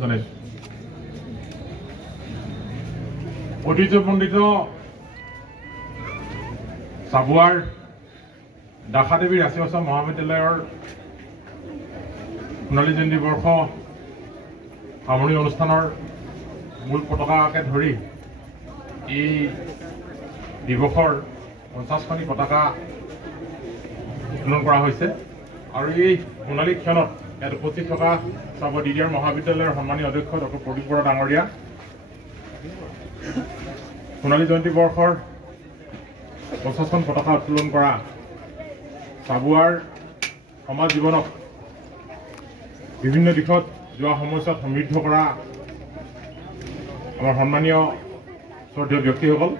জনাইছোঁ। ঐতিহ্যমণ্ডিত চাবুৱাৰ দাসাদেৱী ৰাষ্ট্ৰীয় মহাবিদ্যালয়ৰ সোণালী জয়ন্তী বৰ্ষ সামৰণি অনুষ্ঠানৰ মূল পতাকাকে ধৰি এই দিৱসৰ 50খনি পতাকা উত্তোলন কৰা হৈছে আৰু এই সোণালী ক্ষণত ইয়াত উপস্থিত থকা চাবুৱা DDR মহাবিদ্যালয়ৰ সন্মানীয় অধ্যক্ষ ডক্টৰ প্ৰদীপ বৰা ডাঙৰীয়া সোণালী জয়ন্তী বৰ্ষৰ 50খন পতাকা উত্তোলন কৰা চাবুৱাৰ সমাজ জীৱনক বিভিন্ন দিশত যোৱা সময়ছোৱাত সমৃদ্ধ কৰা আমাৰ সন্মানীয় শ্ৰদ্ধেয় ব্যক্তিসকল,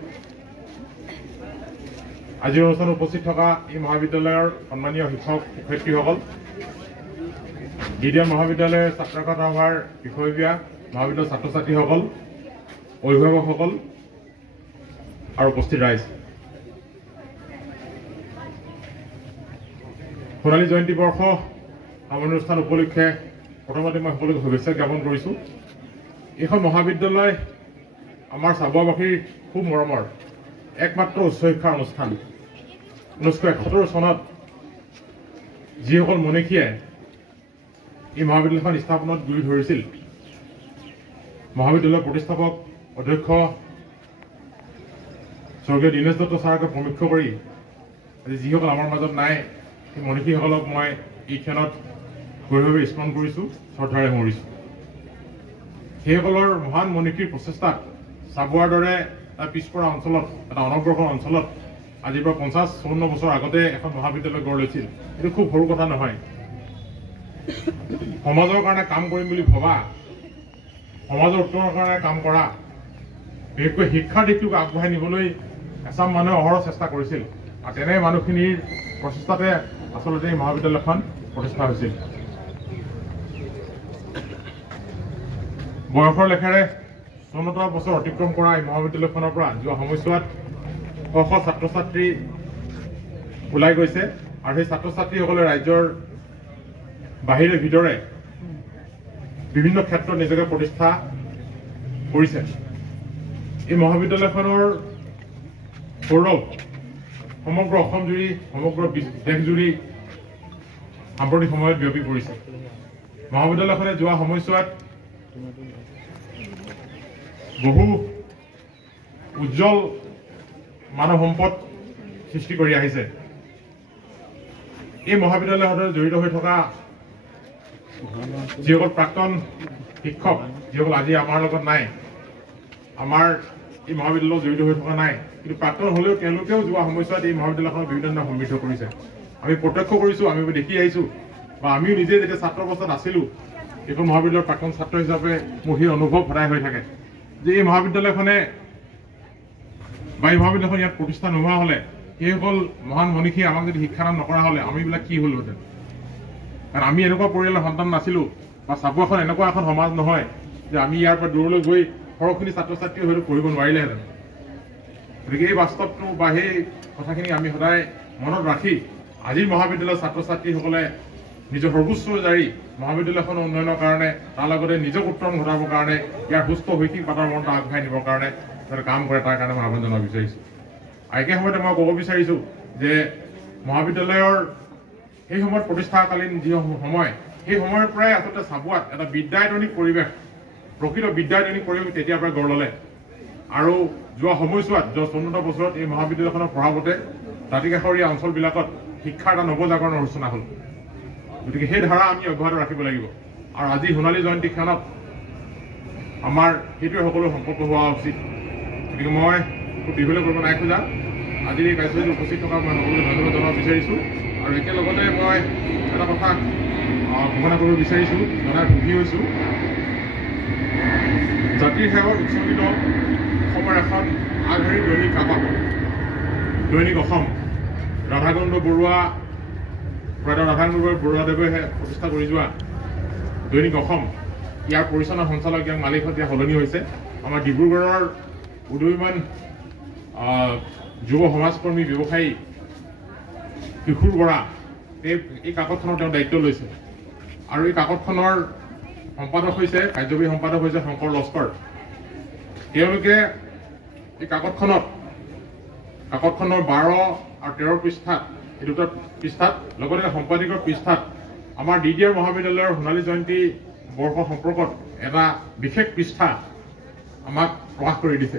আজিৰ অনুষ্ঠানত উপস্থিত থকা এই মহাবিদ্যালয়ৰ সন্মানীয় শিক্ষক শিক্ষয়িত্ৰীসকল, DDR মহাবিদ্যালয়ৰ ছাত্ৰকতা সভাৰ বিষয়ববীয়া, মহাবিদ্যালয়ৰ ছাত্ৰ ছাত্ৰীসকল, অভিভাৱকসকল আৰু উপস্থিত ৰাইজ, সোণালী জয়ন্তী বৰ্ষ সামৰণি অনুষ্ঠান উপলক্ষে প্ৰথমতে মই সকলোকে শুভেচ্ছা জ্ঞাপন কৰিছোঁ। এইখন মহাবিদ্যালয় আমাৰ চাবুৱাবাসীৰ খুব মৰমৰ একমাত্ৰ উচ্চ শিক্ষাৰ অনুষ্ঠান। 1971 চনত যিসকল মনীষীয়ে এই মহাবিদ্যালয়খন স্থাপনত গুৰি ধৰিছিল, মহাবিদ্যালয়ৰ প্ৰতিষ্ঠাপক অধ্যক্ষ স্বৰ্গীয় দীনেশ দত্ত ছাৰকে প্ৰমুখ্য কৰি আজি যিসকল আমাৰ মাজত নাই, সেই মনীষীসকলক মই এই ক্ষণত গভীৰভাৱে স্মৰণ কৰিছোঁ, শ্ৰদ্ধাৰে সোঁৱৰিছোঁ। সেইসকলৰ মহান মনীষীৰ প্ৰচেষ্টাত চাবুৱাৰ দৰে এটা পিছপৰা অঞ্চলত, এটা অনগ্ৰসৰ অঞ্চলত আজিৰ পৰা 50-54 বছৰ আগতে এখন মহাবিদ্যালয় গঢ় লৈছিল। এইটো খুব সৰু কথা নহয়। সমাজৰ কাৰণে কাম কৰিম বুলি ভবা, সমাজৰ উত্তৰণৰ কাৰণে কাম কৰা, বিশেষকৈ শিক্ষাৰ দিশটোক আগবঢ়াই নিবলৈ এচাম মানুহে অহৰহ চেষ্টা কৰিছিল আৰু তেনে মানুহখিনিৰ প্ৰচেষ্টাতে আচলতে এই মহাবিদ্যালয়খন প্ৰতিষ্ঠা হৈছিল। বয়সৰ লেখেৰে 54 বছৰ অতিক্ৰম কৰা এই মহাবিদ্যালয়খনৰ পৰা যোৱা সময়ছোৱাত শ শ ছাত্ৰ ছাত্ৰী ওলাই গৈছে আৰু সেই ছাত্ৰ ছাত্ৰীসকলে ৰাজ্যৰ বাহিৰে ভিতৰে বিভিন্ন ক্ষেত্ৰত নিজকে প্ৰতিষ্ঠা কৰিছে। এই মহাবিদ্যালয়খনৰ গৌৰৱ সমগ্ৰ অসম জুৰি, সমগ্ৰ দেশজুৰি সাম্প্ৰতিক সময়ত বিয়পি পৰিছে। মহাবিদ্যালয়খনে যোৱা সময়ছোৱাত বহু উজ্জ্বল মানৱ সম্পদ সৃষ্টি কৰি আহিছে। এই মহাবিদ্যালয়ৰ সৈতে জড়িত হৈ থকা যিসকল প্ৰাক্তন শিক্ষক, যিসকল আজি আমাৰ লগত নাই, আমাৰ এই মহাবিদ্যালয়ত জড়িত হৈ থকা নাই, কিন্তু প্ৰাক্তন হ'লেও তেওঁলোকেও যোৱা সময়ছোৱাত এই মহাবিদ্যালয়খনক বিভিন্ন ধৰণে সমৃদ্ধ কৰিছে। আমি প্ৰত্যক্ষ কৰিছোঁ, আমি দেখি আহিছোঁ, বা আমিও নিজে যেতিয়া ছাত্ৰ অৱস্থাত আছিলোঁ, এইখন মহাবিদ্যালয়ৰ প্ৰাক্তন ছাত্ৰ হিচাপে মোৰ সেই অনুভৱ সদায় হৈ থাকে যে এই মহাবিদ্যালয়খনে বা এই মহাবিদ্যালয়খন ইয়াত প্ৰতিষ্ঠা নোহোৱা হ'লে, সেইসকল মহান মনীষীয়ে আমাক যদি শিক্ষাদান নকৰা হ'লে আমিবিলাক কি হ'লোহেঁতেন। কাৰণ আমি এনেকুৱা পৰিয়ালৰ সন্তান নাছিলোঁ, বা চাবুৱাখন এনেকুৱা এখন সমাজ নহয় যে আমি ইয়াৰ পৰা দূৰলৈ গৈ সৰহখিনি ছাত্ৰ ছাত্ৰীয়ে হয়তো পঢ়িব নোৱাৰিলেহেঁতেন। গতিকে এই বাস্তৱটো বা সেই কথাখিনি আমি সদায় মনত ৰাখি আজিৰ মহাবিদ্যালয়ৰ ছাত্ৰ ছাত্ৰীসকলে নিজৰ সৰ্বোচ্চ জাৰি মহাবিদ্যালয়খনৰ উন্নয়নৰ কাৰণে, তাৰ লগতে নিজক উত্তৰণ ঘটাবৰ কাৰণে, ইয়াৰ সুস্থ শৈক্ষিক বাতাবৰণটো আগবঢ়াই নিবৰ কাৰণে যাতে কাম কৰে, তাৰ কাৰণে মই আহ্বান জনাব বিচাৰিছোঁ। আৰু একে সময়তে মই ক'ব বিচাৰিছোঁ যে মহাবিদ্যালয়ৰ সেই সময়ত প্ৰতিষ্ঠাকালীন যি সময়, সেই সময়ৰ পৰাই আচলতে চাবুৱাত এটা বিদ্যায়তনিক পৰিৱেশ, প্ৰকৃত বিদ্যায়তনিক পৰিৱেশ তেতিয়াৰ পৰাই গঢ় ল'লে। আৰু যোৱা সময়ছোৱাত, যোৱা 54 বছৰত এই মহাবিদ্যালয়খনৰ প্ৰভাৱতে দাঁতিকাষৰীয়া অঞ্চলবিলাকত শিক্ষাৰ এটা নৱজাগৰণৰ সূচনা হ'ল। গতিকে সেই ধাৰা আমি অব্যাহত ৰাখিব লাগিব। আৰু আজি সোণালী জয়ন্তী ক্ষণত আমাৰ সেইটোৱে সকলো সম্পৰ্ক হোৱা উচিত। গতিকে মই খুব দীঘলীয়া কৰিব নাই খোজা। আজিৰ এই কাৰ্যসূচীত উপস্থিত থকা মই সকলোকে ধন্যবাদ জনাব বিচাৰিছোঁ। আৰু একেলগতে মই এটা কথা ঘোষণা কৰিব বিচাৰিছোঁ, জনাই সুখী হৈছোঁ। জাতিৰ সেৱাত উৎসৰ্গিত অসমৰ এখন আগশাৰীৰ দৈনিক কাকত, দৈনিক অসম, ৰাধাকান্ত বৰুৱা বৰুৱাদেৱে প্ৰতিষ্ঠা কৰি যোৱা দৈনিক অসম, ইয়াৰ পৰিচালনা সঞ্চালক ইয়াৰ মালিক এতিয়া সলনি হৈছে। আমাৰ ডিব্ৰুগড়ৰ উদীয়মান যুৱ সমাজকৰ্মী ব্যৱসায়ী কিশোৰ বৰা এই কাকতখনৰ তেওঁ দায়িত্ব লৈছে। আৰু এই কাকতখনৰ সম্পাদক হৈছে কাৰ্যবাহী সম্পাদক হৈছে শংকৰ লস্কৰ। তেওঁলোকে এই কাকতখনৰ 12 আৰু 13 পৃষ্ঠাত, এই দুটা পৃষ্ঠাত লগতে সম্পাদিকৰ পৃষ্ঠাত আমাৰ DDR মহাবিদ্যালয়ৰ সোণালী জয়ন্তী বৰ্ষ সম্পৰ্কত এটা বিশেষ পৃষ্ঠা আমাক প্ৰকাশ কৰি দিছে।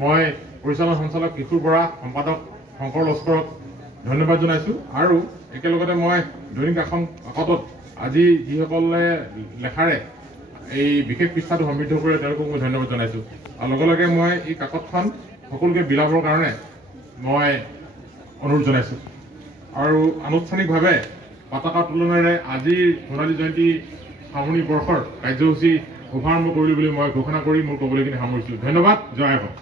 মই পৰিচালনা সঞ্চালক কিশোৰ বৰা, সম্পাদক শংকৰ লস্কৰক ধন্যবাদ জনাইছোঁ। আৰু একেলগতে মই দৈনিক কাকতত আজি যিসকলে লেখাৰে এই বিশেষ পৃষ্ঠাটো সমৃদ্ধ কৰে তেওঁলোকক মই ধন্যবাদ জনাইছোঁ। আৰু লগে লগে মই এই কাকতখন সকলোকে বিলাবৰ কাৰণে মই অনুৰোধ জনাইছোঁ। আৰু আনুষ্ঠানিকভাৱে পতাকা উত্তোলনেৰে আজিৰ সোণালী জয়ন্তী সামৰণি বৰ্ষৰ কাৰ্যসূচী শুভাৰম্ভ কৰিলোঁ বুলি মই ঘোষণা কৰি মোৰ ক'বলগীয়া সামৰিছোঁ। ধন্যবাদ। জয় অসম।